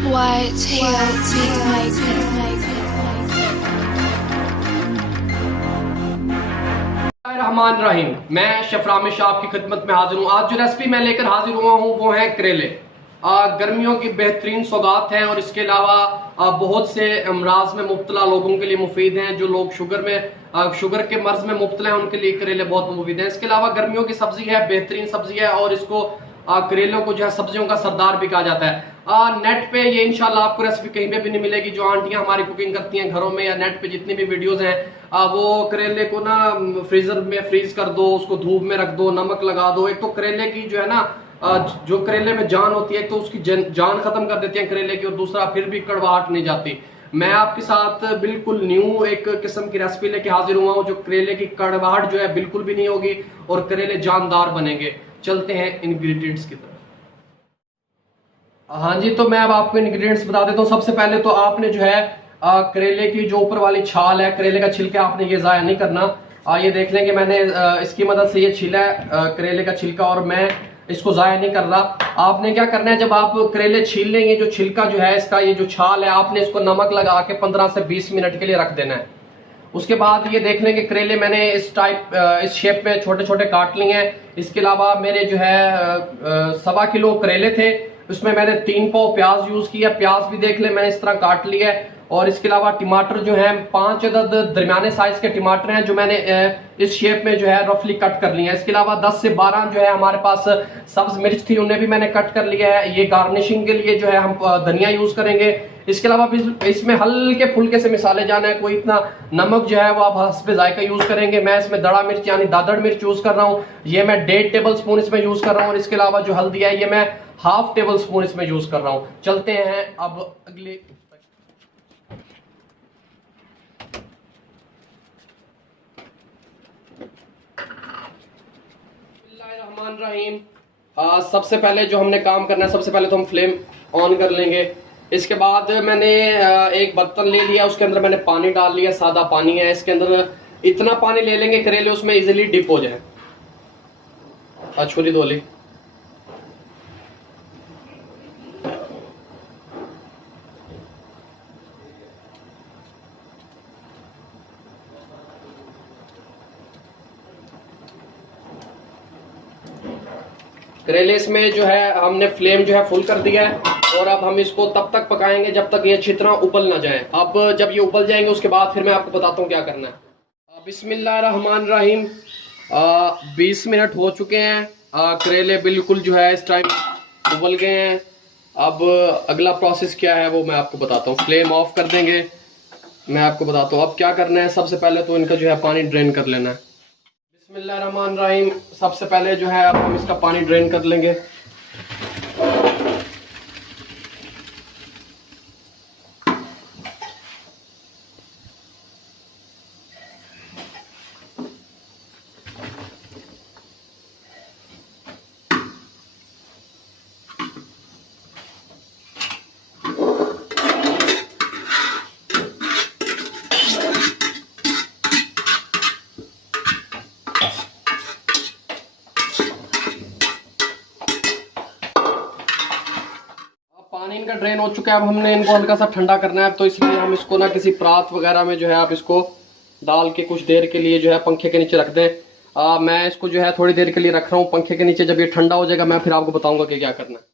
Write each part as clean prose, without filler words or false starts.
White Rahman रहीम, मैं शफराम शाह आपकी खिदमत में हाजिर हूँ। आज जो रेसिपी मैं लेकर हाजिर हुआ हूँ वो है करेले। गर्मियों की बेहतरीन सौगात है और इसके अलावा बहुत से अमराज में मुब्तला लोगों के लिए मुफीद हैं। जो लोग शुगर के मर्ज में मुब्तला हैं उनके लिए करेले बहुत मुफीद हैं। इसके अलावा गर्मियों की सब्जी है, बेहतरीन सब्जी है और इसको करेलों को जो है सब्जियों का सरदार भी कहा जाता है। नेट पे ये इंशाल्लाह आपको रेसिपी कहीं पे भी नहीं मिलेगी। जो आंटियां हमारी कुकिंग करती हैं घरों में या नेट पे जितनी भी वीडियोस हैं, वो करेले को ना फ्रीजर में फ्रीज कर दो, उसको धूप में रख दो, नमक लगा दो। एक तो करेले की जो है ना जो करेले में जान होती है, तो उसकी जान खत्म कर देती है करेले की, और दूसरा फिर भी कड़वाहट नहीं जाती। मैं आपके साथ बिल्कुल न्यू एक किस्म की रेसिपी लेके हाजिर हुआ हूँ जो करेले की कड़वाहट जो है बिल्कुल भी नहीं होगी और करेले जानदार बनेंगे। चलते हैं इंग्रेडिएंट्स की तरफ। हाँ जी, तो मैं अब आपको इंग्रेडिएंट्स बता देता हूँ। सबसे पहले तो आपने जो है करेले की जो ऊपर वाली छाल है, करेले का छिलका, आपने ये जाया नहीं करना। ये देख लें कि मैंने इसकी मदद से ये छीला है करेले का छिलका, और मैं इसको जाया नहीं कर रहा। आपने क्या करना है, जब आप करेले छील लेंगे, जो छिलका जो है इसका, ये जो छाल है, आपने इसको नमक लगा के 15 से 20 मिनट के लिए रख देना है। उसके बाद ये देख लें कि करेले मैंने इस शेप में छोटे छोटे काट लिए हैं। इसके अलावा मेरे जो है 1.25 किलो करेले थे, उसमें मैंने 3 पाव प्याज यूज किया। प्याज भी देख लें मैंने इस तरह काट लिया है। और इसके अलावा टमाटर जो है 5 अदद दरमियाने साइज के टमाटर हैं जो मैंने इस शेप में जो है रफली कट कर लिए हैं। इसके अलावा 10 से 12 जो है हमारे पास सब्ज मिर्च थी, उन्हें भी मैंने कट कर लिया है। ये गार्निशिंग के लिए जो है हम धनिया यूज करेंगे। इसके अलावा इसमें हल्के फुल्के से मिसाले जाना है। कोई इतना नमक जो है वो आप हस्बे जायका यूज करेंगे। मैं इसमें दड़ा मिर्च यानी दादड़ मिर्च यूज कर रहा हूँ, ये मैं 1.5 टेबल स्पून इसमें यूज कर रहा हूँ। और इसके अलावा जो हल्दी है ये मैं 1/2 टेबल स्पून इसमें यूज कर रहा हूँ। चलते हैं अब अगले। रहीम, सबसे पहले जो हमने काम करना है, सबसे पहले तो हम फ्लेम ऑन कर लेंगे। इसके बाद मैंने एक बर्तन ले लिया, उसके अंदर मैंने पानी डाल लिया। सादा पानी है, इसके अंदर इतना पानी ले लेंगे करेले उसमें इजीली डिप हो जाए। छुरी धो ली। करेले इसमें जो है हमने फ्लेम जो है फुल कर दिया है, और अब हम इसको तब तक पकाएंगे जब तक ये अच्छी तरह उबल ना जाए। अब जब ये उबल जाएंगे उसके बाद फिर मैं आपको बताता हूँ क्या करना है। बिस्मिल्लाहिर्रहमानिर्रहीम। 20 मिनट हो चुके हैं। करेले बिल्कुल जो है इस टाइम उबल गए हैं। अब अगला प्रोसेस क्या है वो मैं आपको बताता हूँ। फ्लेम ऑफ कर देंगे। मैं आपको बताता हूँ अब क्या करना है। सबसे पहले तो इनका जो है पानी ड्रेन कर लेना है। बिस्मिल्लाहिर्रहमानिर्रहीम। सबसे पहले जो है अब हम इसका पानी ड्रेन कर लेंगे। पानी इनका ड्रेन हो चुका है। अब हमने इनको हल्का सा ठंडा करना है, तो इसलिए हम इसको ना किसी परात वगैरह में जो है आप इसको डाल के कुछ देर के लिए जो है पंखे के नीचे रख दें। मैं इसको जो है थोड़ी देर के लिए रख रहा हूँ पंखे के नीचे। जब ये ठंडा हो जाएगा मैं फिर आपको बताऊंगा कि क्या करना है।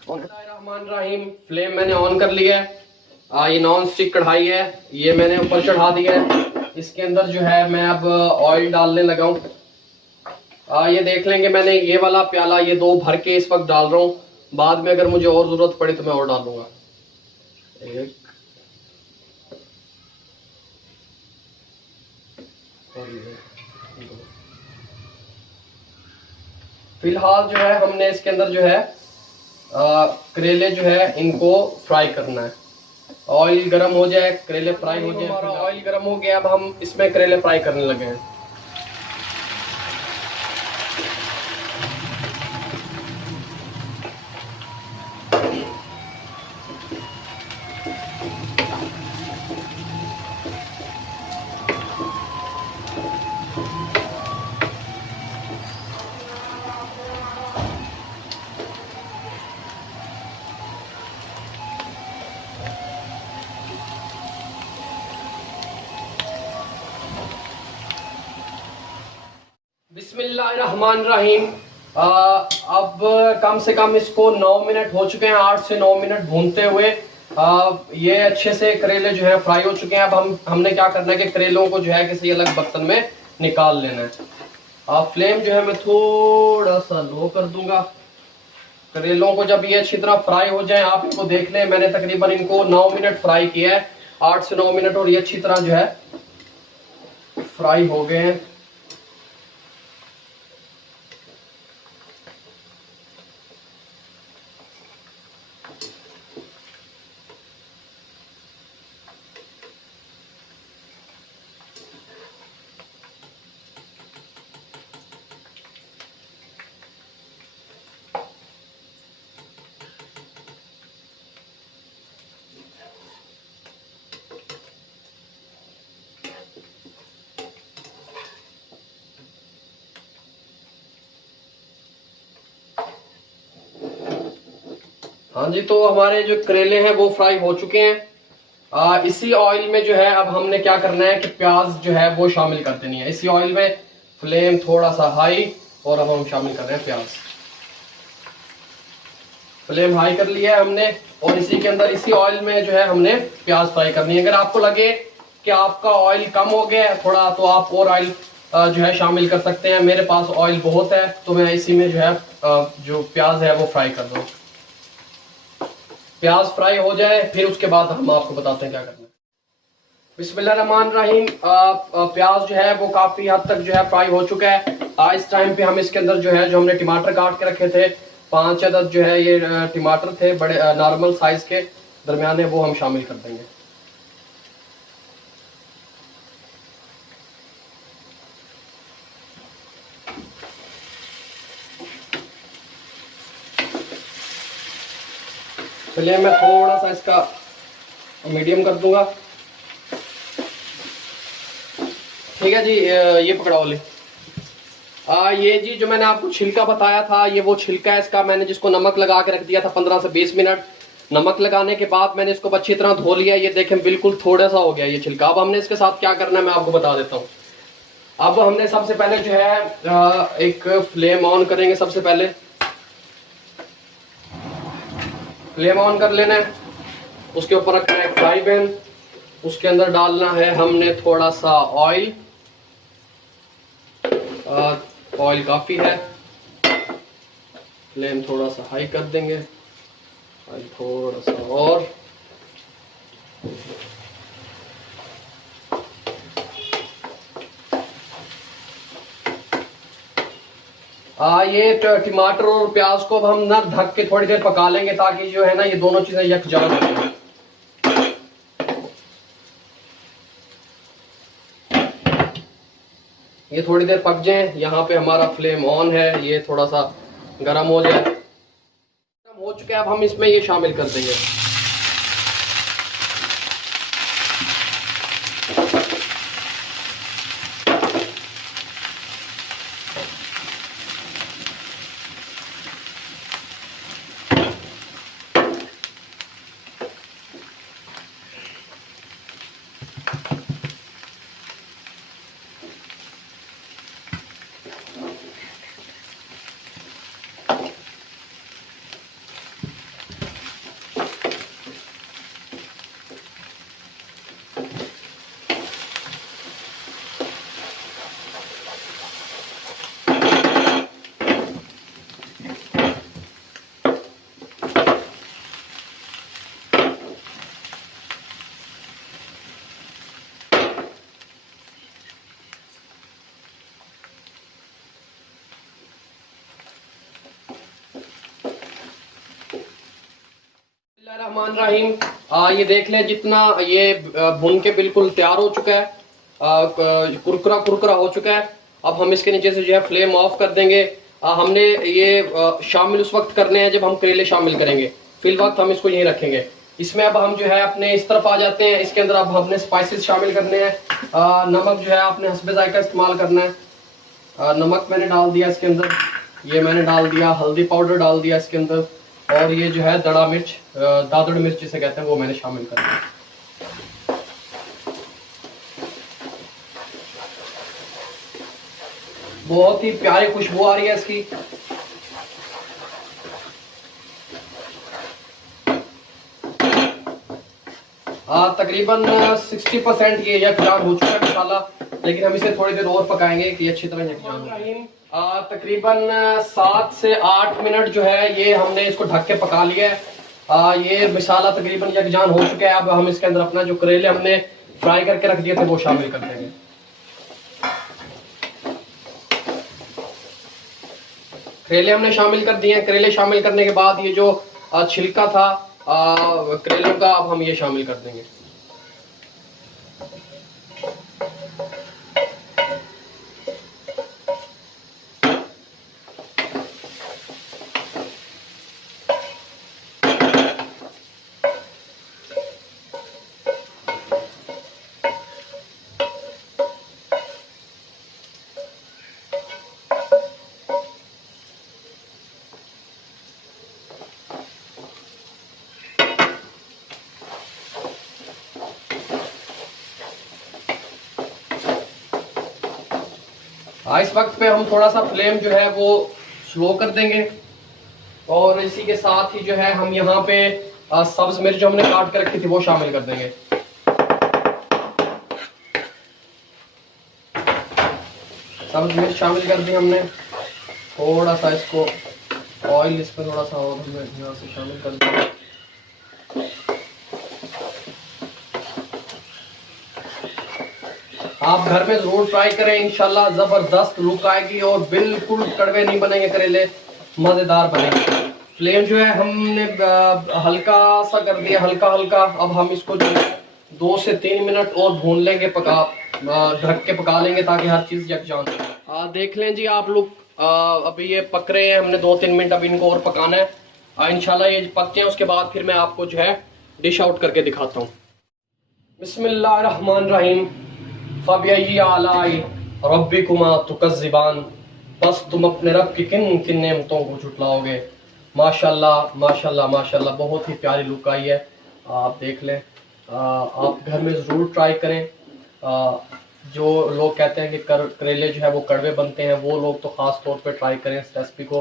बिस्मिल्लाहिर्रहमानिर्रहीम। फ्लेम मैंने ऑन कर लिया है। ये नॉन स्टिक कढ़ाई है, ये मैंने ऊपर चढ़ा दिया है। इसके अंदर जो है मैं अब ऑयल डालने लगा हूँ। ये देख लेंगे मैंने ये वाला प्याला ये 2 भर के इस वक्त डाल रहा हूँ। बाद में अगर मुझे और जरूरत पड़ी तो मैं और डालूंगा। एक और ये फिलहाल जो है हमने इसके अंदर जो है करेले जो है इनको फ्राई करना है। ऑयल गरम हो जाए, करेले फ्राई हो जाए। हमारा ऑयल गरम हो गया, अब हम इसमें करेले फ्राई करने लगे हैं। बिस्मिल्लाहिर्रहमानिर्रहीम। अब कम से कम इसको 9 मिनट हो चुके हैं, 8 से 9 मिनट भूनते हुए। ये अच्छे से करेले जो है फ्राई हो चुके हैं। अब हमने क्या करना है कि करेलों को जो है किसी अलग बर्तन में निकाल लेना है। फ्लेम जो है मैं थोड़ा सा लो कर दूंगा। करेलों को जब ये अच्छी तरह फ्राई हो जाए, आप इनको देख लें, मैंने तकरीबन इनको 9 मिनट फ्राई किया है, 8 से 9 मिनट, और ये अच्छी तरह जो है फ्राई हो गए हैं। हाँ जी, तो हमारे जो करेले हैं वो फ्राई हो चुके हैं। इसी ऑयल में जो है अब हमने क्या करना है कि प्याज जो है वो शामिल कर देनी है इसी ऑयल में। फ्लेम थोड़ा सा हाई, और अब हम शामिल कर रहे हैं प्याज। फ्लेम हाई कर लिया है हमने, और इसी के अंदर इसी ऑयल में जो है हमने प्याज फ्राई करनी है। अगर आपको लगे कि आपका ऑयल कम हो गया है थोड़ा, तो आप और ऑयल जो है शामिल कर सकते हैं। मेरे पास ऑयल बहुत है, तो मैं इसी में जो है जो प्याज है वो फ्राई कर दूँ। प्याज फ्राई हो जाए, फिर उसके बाद हम आपको बताते हैं क्या करना है। बिस्मिल्लाहिर्रहमानिर्रहीम। प्याज जो है वो काफी हद तक जो है फ्राई हो चुका है। इस टाइम पे हम इसके अंदर जो है जो हमने टमाटर काट के रखे थे, 5 अदद जो है ये टमाटर थे, बड़े नॉर्मल साइज के दरमियाने, वो हम शामिल कर देंगे। चलिए मैं थोड़ा सा इसका मीडियम कर दूंगा। ठीक है जी, ये पकड़ाओ ले। ये जी जो मैंने आपको छिलका बताया था, ये वो छिलका है इसका। मैंने जिसको नमक लगा के रख दिया था 15 से 20 मिनट। नमक लगाने के बाद मैंने इसको अच्छी तरह धो लिया। ये देखें बिल्कुल थोड़ा सा हो गया ये छिलका। अब हमने इसके साथ क्या करना है मैं आपको बता देता हूँ। अब हमने सबसे पहले जो है एक फ्लेम ऑन करेंगे। सबसे पहले फ्लेम ऑन कर लेना है, उसके ऊपर रखना है फ्राई पैन, उसके अंदर डालना है हमने थोड़ा सा ऑयल। ऑयल काफी है, फ्लेम थोड़ा सा हाई कर देंगे, ऑयल थोड़ा सा और। ये टमाटर और प्याज को अब हम ना ढक के थोड़ी देर पका लेंगे, ताकि जो है ना ये दोनों चीजें यकजा हो जाए। ये थोड़ी देर पक जाए। यहाँ पे हमारा फ्लेम ऑन है, ये थोड़ा सा गर्म हो जाए। गर्म हो चुका है, अब हम इसमें ये शामिल कर देंगे। रहीम, ये देख लें जितना ये भुन के बिल्कुल तैयार हो चुका है, कुरकुरा कुरकुरा हो चुका है। अब हम इसके नीचे से जो है फ्लेम ऑफ कर देंगे। हमने ये शामिल उस वक्त करने हैं जब हम करेले शामिल करेंगे, फिल वक्त हम इसको यहीं रखेंगे। इसमें अब हम जो है अपने इस तरफ आ जाते हैं। इसके अंदर अब हमने स्पाइसेस शामिल करने हैं। नमक जो है आपने हस्बे जायका इस्तेमाल करना है। नमक मैंने डाल दिया इसके अंदर, ये मैंने डाल दिया। हल्दी पाउडर डाल दिया इसके अंदर, और ये जो है दड़ा मिर्च, दादड़ मिर्च जिसे कहते हैं, वो मैंने शामिल कर दिया। बहुत ही प्यारी खुशबू आ रही है इसकी। तकरीबन 60% ये यकजान हो चुका है मसाला, लेकिन हम इसे थोड़ी देर और पकाएंगे कि अच्छी तरह यकजान। तकरीबन 7 से 8 मिनट जो है ये हमने इसको ढक के पका लिया है। ये मसाला तकरीबन यकजान हो चुका है। अब हम इसके अंदर अपना जो करेले हमने फ्राई करके रख दिए थे वो शामिल कर देंगे। करेले हमने शामिल कर दिए हैं। करेले शामिल करने के बाद ये जो छिलका था करेलों का, अब हम ये शामिल कर देंगे। इस वक्त पे हम थोड़ा सा फ्लेम जो है वो स्लो कर देंगे और इसी के साथ ही जो है हम यहाँ पे सब्ज मिर्च जो हमने काट कर रखी थी वो शामिल कर देंगे। सब्ज मिर्च शामिल कर दी हमने। थोड़ा सा इसको ऑयल इस पर थोड़ा सा और हमने यहाँ से शामिल कर दिया। आप घर में जरूर ट्राई करें, इंशाल्लाह जबरदस्त लुक आएगी और बिल्कुल कड़वे नहीं बनेंगे करेले, मजेदार बनेंगे। फ्लेम जो है हमने हल्का सा कर दिया, हल्का हल्का। अब हम इसको जो है 2 से 3 मिनट और भून लेंगे, ढक के पका लेंगे ताकि हर चीज यकजान हो। देख लें जी आप लोग, अभी ये पक रहे हैं। हमने 2-3 मिनट अब इनको और पकाना है। इंशाल्लाह ये पक जाए उसके बाद फिर मैं आपको जो है डिश आउट करके दिखाता हूँ। बिस्मिल्लाहिर्रहमानिर्रहीम। रब्बिकुमा तुकज़्ज़िबान। बस तुम अपने रब की किन किन नेमतों को झुटलाओगे। माशाल्लाह माशाल्लाह माशाल्लाह, बहुत ही प्यारी लुक आई है। आप देख लें, आप घर में ज़रूर ट्राई करें। जो लोग कहते हैं कि करेले जो है वो कड़वे बनते हैं, वो लोग तो ख़ास तौर पे ट्राई करें इस रेसिपी को।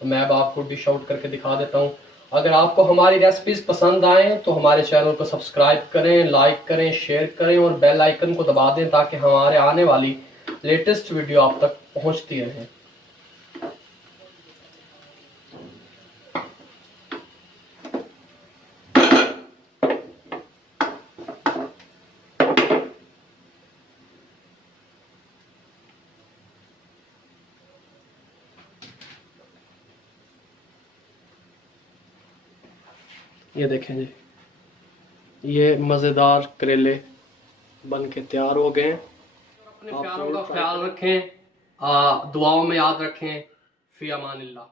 तो मैं अब आपको डिश आउट करके दिखा देता हूँ। अगर आपको हमारी रेसिपीज पसंद आए तो हमारे चैनल को सब्सक्राइब करें, लाइक करें, शेयर करें और बेल आइकन को दबा दें ताकि हमारे आने वाली लेटेस्ट वीडियो आप तक पहुंचती रहे। ये देखें जी, ये मज़ेदार करेले बन के तैयार हो गए। अपने प्यारों का ख्याल रखें, दुआओं में याद रखें। फी अमानिल्लाह।